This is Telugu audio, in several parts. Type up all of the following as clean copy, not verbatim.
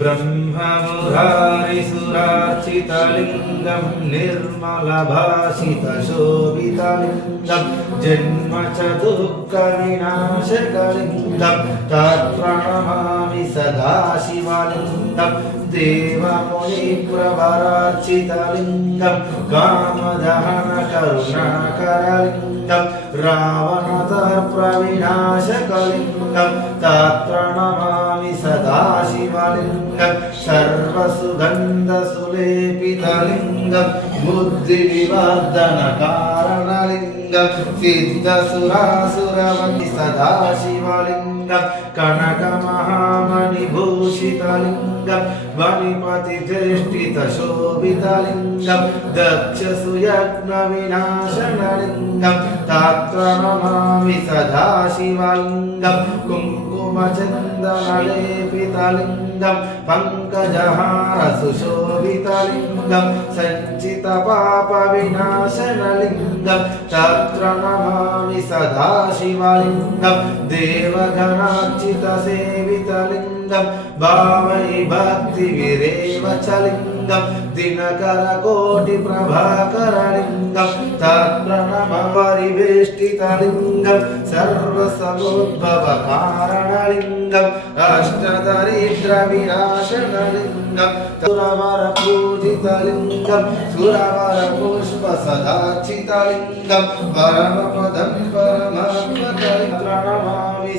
ब्रह्ममुरारिसुरार्चितलिङ्गं निर्मलभासितशोभितलिङ्गं जन्मचतुःखविनाशकलिङ्गं तत्प्रणमामि सदाशिवलिङ्गं देवमुनिप्रवरार्चितलिङ्गं कामदहनकरुणाकरलिङ्गं रावणतः प्रविनाशकलिङ्गं तत्प्रणमामि सदाशिवलिङ्गं सर्वसुगन्धसुलेपितलिङ्गं बुद्धिविवर्धनकारणलिङ्गं सिद्धसुरासुरवन्दि सदाशिवलिङ्गं कनकमहामणिभूषितलिङ्गं वनिपतिचेष्टितशोभितलिङ्गं दक्षसुयज्ञविनाशनलिङ्गं तत्प्रणमामि सदाशिवलिङ्गं कुङ्कुमचन्दनलेपितलिङ्गं पङ्कजहारसुशोभितलिङ्गं सञ्चितपापविनाशनलिङ्गं तत्प्रणमामि सदाशिवलिङ्गं देवगणार्चितसेवितलिङ्गं भावै भक्तिविरेवचलिङ्गं दिनकरकोटिप्रभाकरलिङ्गं तत्प्रणमपरिवेष्टितलिङ्गं सर्वसमुद्भवकारणलिङ्गम् अष्टदरिद्रविनाशनलिङ्गं सुरवरपूजितलिङ्गं सुरवरपुष्पसदार्चितलिङ्गं परमपदं परमात्मकलिङ्गं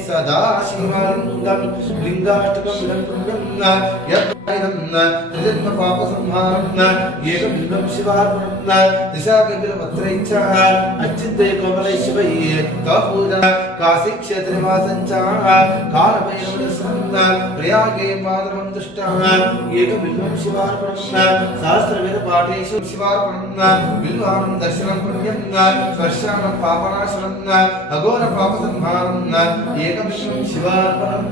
सदाशिवलिङ्गं लिङ्गाष्टकं एकं शिवार्पणं दिशाकपिलपत्रैश्च अच्युते कोमलै शिवै तवपूजा काशीक्षेत्रनिवासञ्च कालभैरवदर्शनं प्रयागे पादमं दृष्टः एकबिल्वं शिवार्पणं सहस्रवेदपाठेषु शिवार्पणं बिल्वानं दर्शनं पुण्यं स्पर्शानं पापनाशनं अघोरपापसंहारं एकबिल्वं शिवार्पणं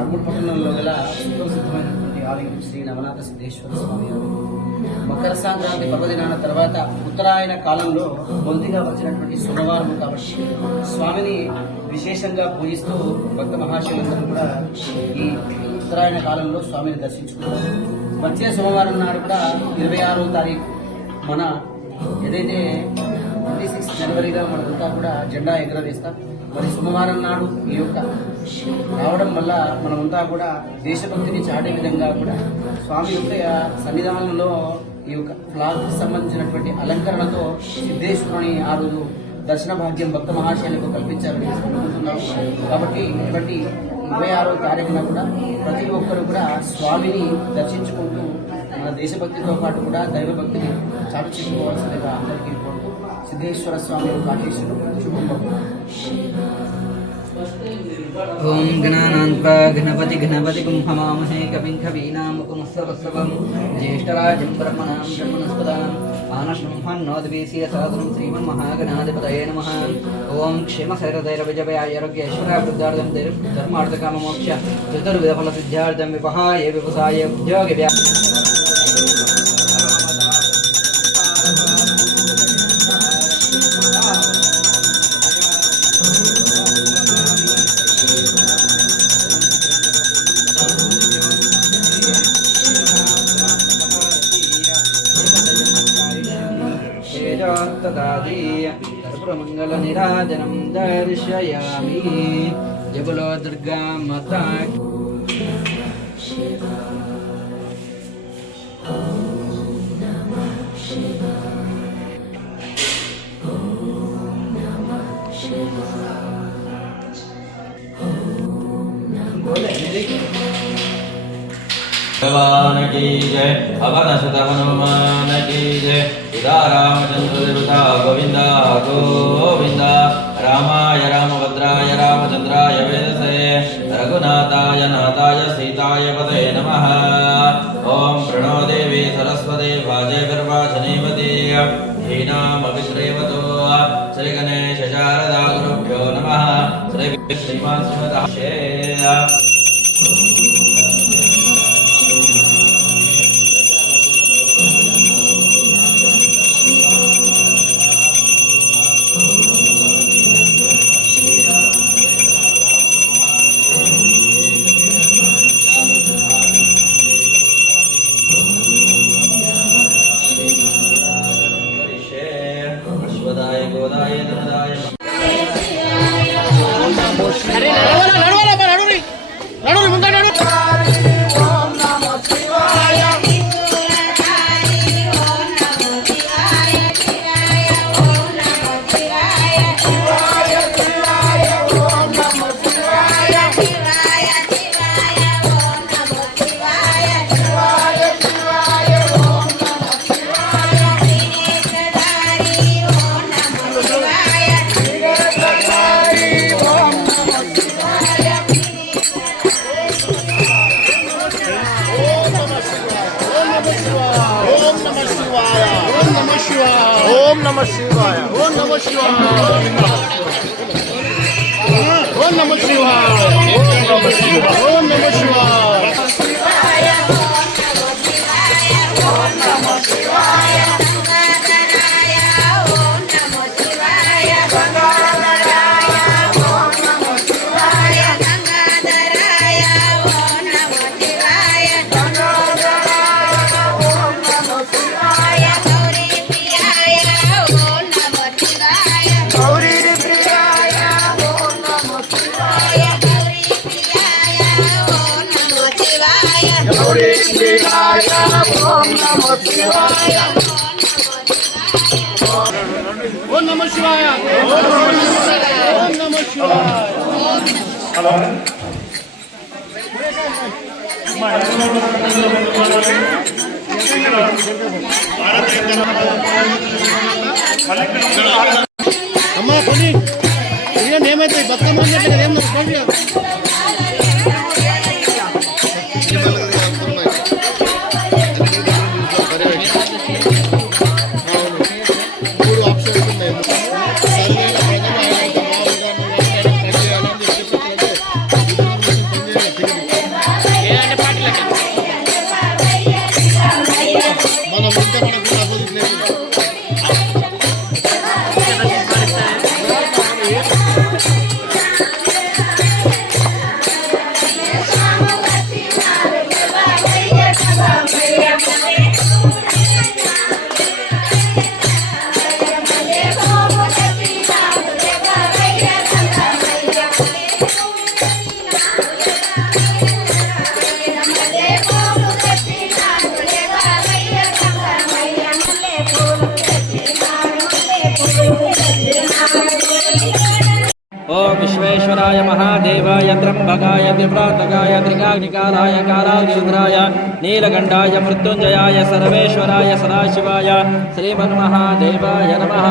ఆర్మూర్ పట్టణంలో గల సుప్రసిద్ధమైనటువంటి ఆలయం శ్రీ నవనాథ సిద్ధేశ్వర స్వామి మకర సంక్రాంతి పర్వదినాల తర్వాత ఉత్తరాయణ కాలంలో మొదటిగా వచ్చినటువంటి సోమవారం కాబట్టి స్వామిని విశేషంగా పూజిస్తూ భక్త మహాశయులందరూ కూడా ఈ ఉత్తరాయణ కాలంలో స్వామిని దర్శించుకుంటారు. వచ్చే సోమవారం నాడు కూడా 26వ తారీఖు మన ఏదైతే 26 జనవరిగా మనకంతా కూడా జెండా ఎగరవేస్తాం. మరి సోమవారం నాడు ఈ యొక్క రావడం వల్ల మనమంతా కూడా దేశభక్తిని చాటే విధంగా కూడా స్వామి యొక్క సన్నిధానంలో ఈ యొక్క ఫ్లాగ్ సంబంధించినటువంటి అలంకరణతో సిద్ధేశ్వరుని ఆ రోజు దర్శన భాగ్యం భక్త మహాశయులకు కల్పించాలని అనుకుంటున్నాము. కాబట్టి ఇటువంటి 26వ తారీఖున కూడా ప్రతి ఒక్కరు కూడా స్వామిని దర్శించుకుంటూ మన దేశభక్తితో పాటు కూడా దైవభక్తిని చాటు చేసుకోవాల్సిందిగా అందరికీ కోరుతూ సిద్ధేశ్వర స్వామి యొక్క ఆశీస్సులు శుభం. ఓం గణానాన్పా గణపతి గణపతిగం హమామహే కవిం కవీనాముపమస్తవస్తవం జ్యేష్ఠరాజం బ్రహ్మణాం బ్రహ్మణస్పదాం ఆనశంహన్నోద్వీసీయ సాధనం శ్రీమన్మహాగణాధిపతయే నమః. ఓం క్షేమశైరధైర్విజయయారోగ్యైశ్వర్యాభివృద్ధార్థం ధర్మార్థకామమోక్ష చతుర్విధఫలసిద్ధ్యార్థం విపహాయ వివసాయ ఉద్యోగ सर्वमङ्गलनिराजनं दर्शयामि. जय बोलो दुर्गा माता. बोले भगवान की जय अवन सुत हनुमान की जय सीता रामचंद्र देवता गोविंदा गोविंदा रामाय रामभद्राय रामचंद्राय वेदसे रघुनाथाय नाथाय सीताय पते नमः ओम प्रणो देवी सरस्वती वाजे विर्वाचनीवती धीनामभिश्रेवतो श्री गणेश शारदा गुरुभ्यो नमः श्री श्रीमान श्रीमदाशेय अश्वदाय गोदाय नंदाय ओम नमः शिवाय ओम नमः शिवाय ओम नमः शिवाय ओम नमः शिवाय ओम नमः शिवाय ओम नमः शिवाय ओम नमः शिवाय అమ్మా పని ఏమైతే బతుకమ్మ ఏం నడుచుకోండి ओम विश्वेश्वराय महादेवाय त्र्यंबकाय त्रिप्रातकाय त्रिकाग्निकालाय कालाग्निरुद्राय नीलकंठाय मृत्युंजयाय सर्वेश्वराय सदाशिवाय श्रीमन्महादेवाय नमः।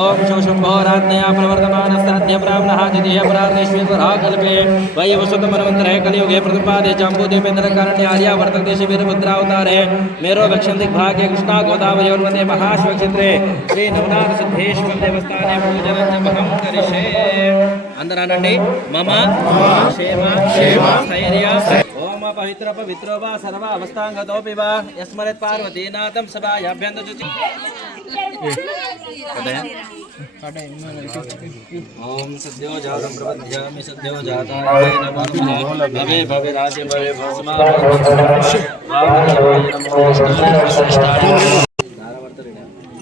ओम शोशंभोराज्ञया प्रवर्तमानस्ताद्य ब्राह्मणः द्वितीय प्राणेश्वराकल्पे वैवस्वतमन्वन्तरे कलियुगे प्रतिपादे जम्बूद्वीपेन्द्रकारण्ये आर्यावर्तके शिबिरमुद्रावतारे मेरो दक्षिणदिग्भागे कृष्णा गोदावरीवर्वन्दे महाश्वक्षेत्रे श्री नवनाथ सिद्धेश्वर देवस्थाने पूजनमहं करिष्ये। अंदरानंडी मम क्षेम स्थैर्य ओम पवित्र पवित्रो वा सर्व अवस्थांगतोऽपि वा यस्मरेत् पार्वतीनाथं सभायाभ्यन्तजुति ओम सद्यो जातं प्रपद्यामि सद्यो जाताय नमो भवे भवे राज्य भवे भस्मा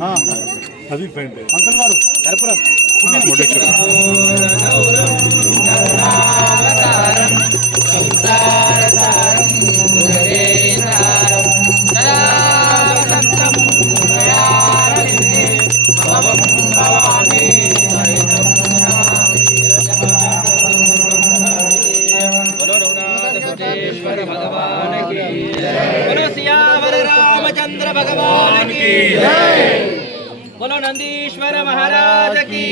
हां अभी पेंट अंकल गारू कर्पूरम वेंकटेश्वर भगवान की बोलो सियावर रामचंद्र भगवान की बोलो नंदीश्वर महाराज की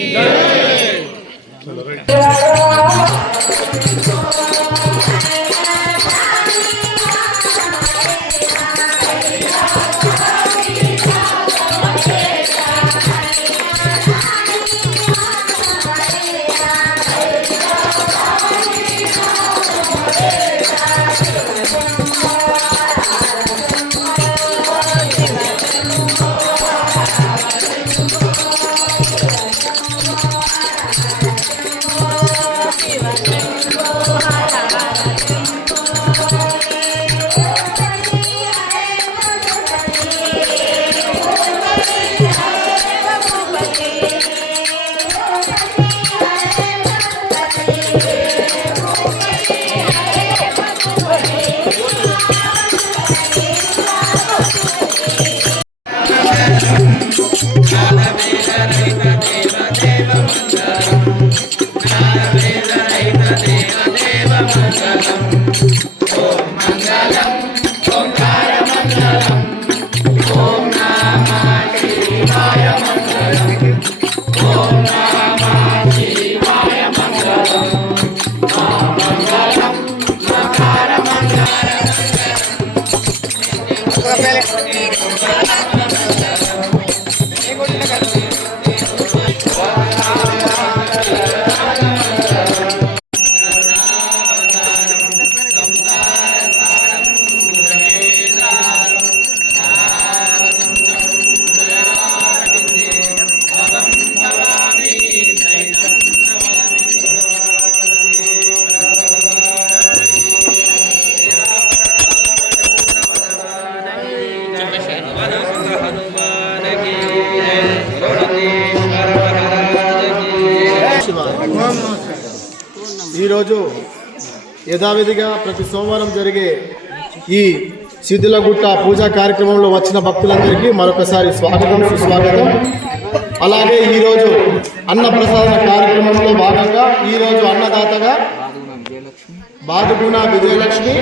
ఈరోజు యథావిధిగా ప్రతి సోమవారం జరిగే ఈ శిథిలగుట్ట పూజా కార్యక్రమంలో వచ్చిన భక్తులందరికీ మరొకసారి స్వాగతం సుస్వాగతం. అలాగే ఈరోజు అన్నప్రసాదన కార్యక్రమంలో భాగంగా ఈరోజు అన్నదాతగా బాదుగుణ విజయలక్ష్మి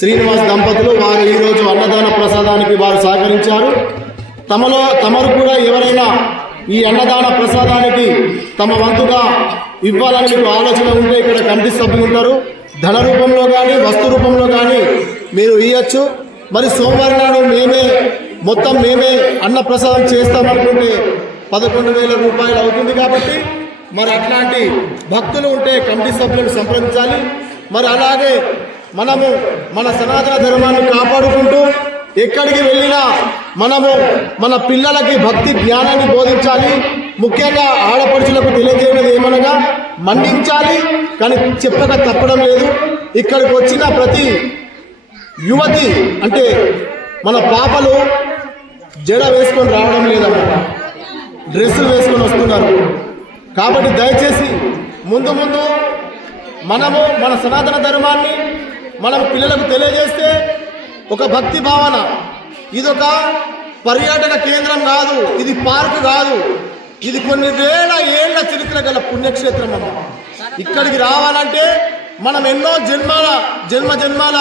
శ్రీనివాస్ దంపతులు వారు ఈరోజు అన్నదాన ప్రసాదానికి వారు సహకరించారు. తమరు కూడా ఎవరైనా ఈ అన్నదాన ప్రసాదానికి తమ వంతుగా ఇవ్వాలని మీకు ఆలోచన ఉంటే ఇక్కడ కమిటీ సభ్యులు ఉంటారు. ధన రూపంలో కానీ వస్తు రూపంలో కానీ మీరు ఇవ్వచ్చు. మరి సోమవారం నాడు మేమే అన్న ప్రసాదం చేస్తామనుకుంటే 11,000 రూపాయలు అవుతుంది. కాబట్టి మరి అట్లాంటి భక్తులు ఉంటే కమిటీ సభ్యులను సంప్రదించాలి. మరి అలాగే మనము మన సనాతన ధర్మాన్ని కాపాడుకుంటూ ఎక్కడికి వెళ్ళినా మనము మన పిల్లలకి భక్తి జ్ఞానాన్ని బోధించాలి. ముఖ్యంగా ఆడపడుచులకు తెలియజేయడం ఏమనగా మన్నించాలి, కానీ చెప్పక తప్పడం లేదు. ఇక్కడికి వచ్చిన ప్రతి యువతి అంటే మన పాపలు జడ వేసుకొని రావడం లేదన్నమాట, డ్రెస్సులు వేసుకొని వస్తున్నారు. కాబట్టి దయచేసి ముందు మనము మన సనాతన ధర్మాన్ని మనం పిల్లలకు తెలియజేస్తే ఒక భక్తి భావన. ఇదొక పర్యాటక కేంద్రం కాదు, ఇది పార్కు కాదు, ఇది కొన్ని వేల ఏళ్ల చరిత్ర గల పుణ్యక్షేత్రం అమ్మ. ఇక్కడికి రావాలంటే మనం ఎన్నో జన్మాల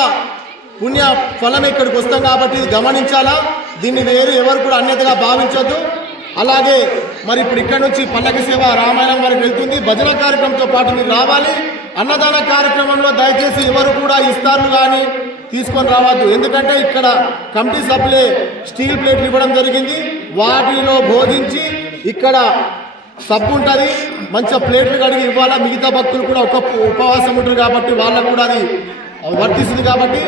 పుణ్య ఫలం ఇక్కడికి వస్తాం. కాబట్టి ఇది గమనించాలా, దీన్ని ఎవరు కూడా అన్యతగా భావించొద్దు. అలాగే మరి ఇప్పుడు ఇక్కడ నుంచి పల్లకి సేవ రామాయణం వరకు వెళ్తుంది. భజన కార్యక్రమంతో పాటు మీరు రావాలి. అన్నదాన కార్యక్రమంలో దయచేసి ఎవరు కూడా ఇస్తార్లు కానీ తీసుకొని రావద్దు. ఎందుకంటే ఇక్కడ కమిటీ సభ్యులే స్టీల్ ప్లేట్లు ఇవ్వడం జరిగింది. వాటిలో భోజించి ఇక్కడ సబ్బు ఉంటుంది, మంచిగా ప్లేట్లు కడిగి ఇవ్వాలా. మిగతా భక్తులు కూడా ఉపవాసం ఉంటారు కాబట్టి వాళ్ళకు కూడా అది వర్తిస్తుంది. కాబట్టి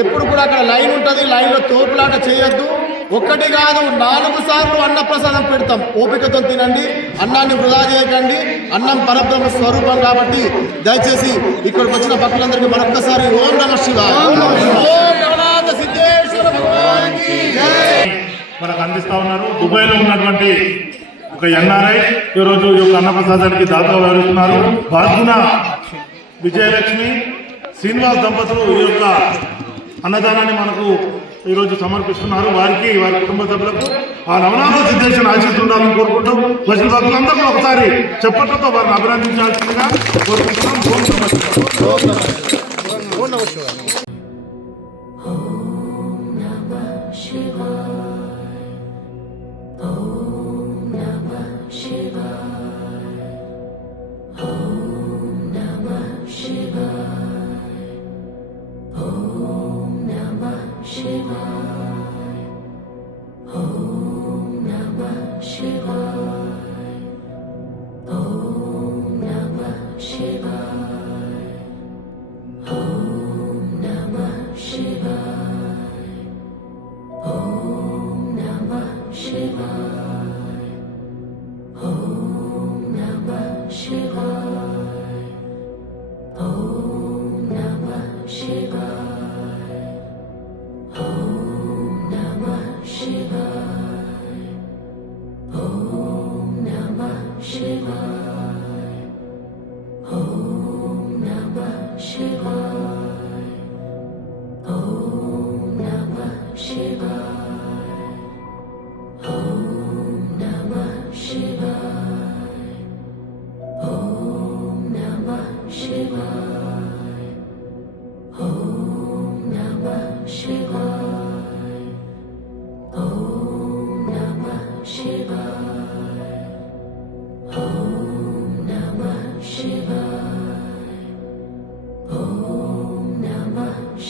ఎప్పుడు కూడా అక్కడ లైన్ ఉంటుంది, లైన్లో తోపులాట చేయొద్దు. ఒక్కటి కాదు 4 సార్లు అన్నప్రసాదం పెడతాం. ఓపికతో తినండి, అన్నాన్ని వృధా చేయకండి. అన్నం పరబ్రహ్మ స్వరూపం కాబట్టి దయచేసి ఇక్కడికి వచ్చిన భక్తులందరికీ మరొకసారి ఓం నమః శివాయ, ఓం జగన్నాథ సిద్ధేశ్వర భగవానికి జై మనకు అందిస్తా ఉన్నారు. దుబాయ్లో ఉన్నటువంటి ఒక ఎన్ఆర్ఐ ఈరోజు ఈ యొక్క అన్నప్రసాదానికి దాతగా వ్యవహరిస్తున్నారు. బాద్గుణ విజయలక్ష్మి శ్రీనివాస్ దంపతులు ఈ యొక్క అన్నదానాన్ని మనకు ఈరోజు సమర్పిస్తున్నారు. వారికి వారి కుటుంబ సభ్యులకు ఆ నవనాథ సిద్ధేశ్వర ఆశీస్సులు ఉండాలని కోరుకుంటూ వచ్చిన భక్తులందరూ ఒకసారి చెప్పట్లతో వారిని అభినందించాల్సిందిగా కోరుకుంటున్నాం. ఓం నమః శివాయ.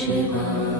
Shiva.